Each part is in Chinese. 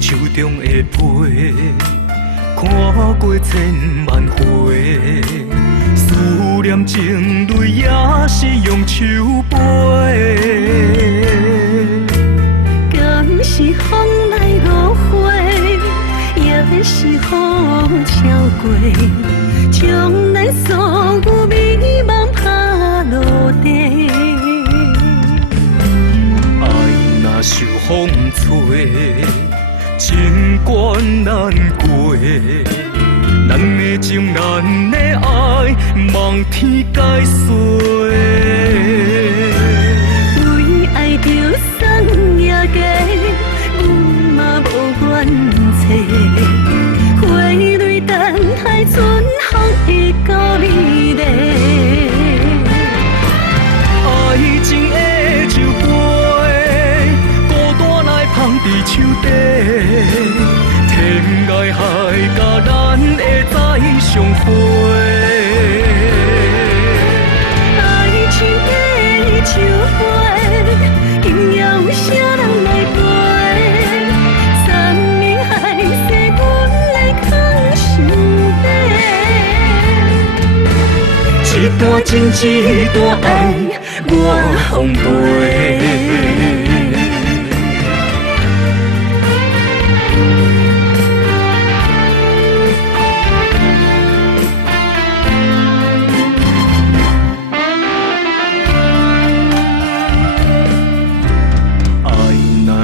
手中的杯，看过千万回，思念情泪也是用手背。敢是风来误会，也是雨超过，将咱所有美梦拍落地。爱若受风吹，情关难过。咱的情，咱的爱，望天解释。为爱着送也嫁，阮嘛无怨嗟。花蕊等待春风会到美丽。爱情的酒杯，孤单来放伫手底。天涯海角，咱会再相会。爱情的酒杯，今夜有啥人来陪？山明海誓，阮来藏心底。一段情，一段爱，我奉陪。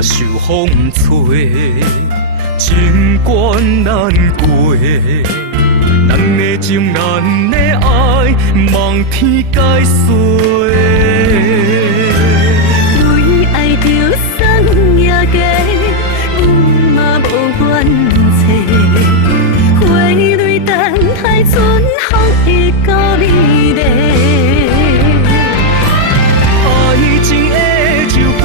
受风吹，情关难过。咱的情，咱的爱，望天解释。为爱着送也嫁，阮嘛无怨嗟。花蕊等待春风会到美丽。爱情的酒杯，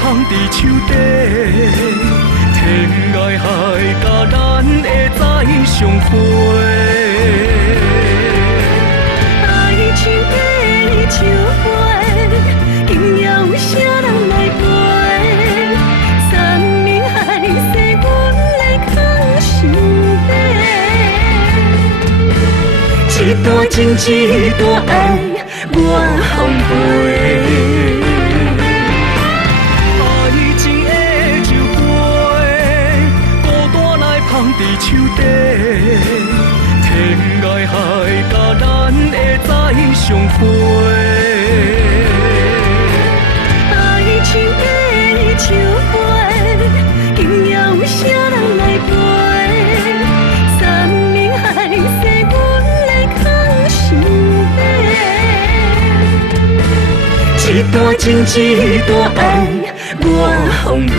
放伫手底，天涯海角，咱会再相会。爱情的酒杯，今夜有啥人来陪？山明海誓，阮来藏心底。一段情，一段爱，我奉陪。伫手底，天涯海角，咱会再相会。爱情的酒杯，今夜有啥人来陪？山明海誓，阮来藏心底。一段情，一段爱，我奉陪。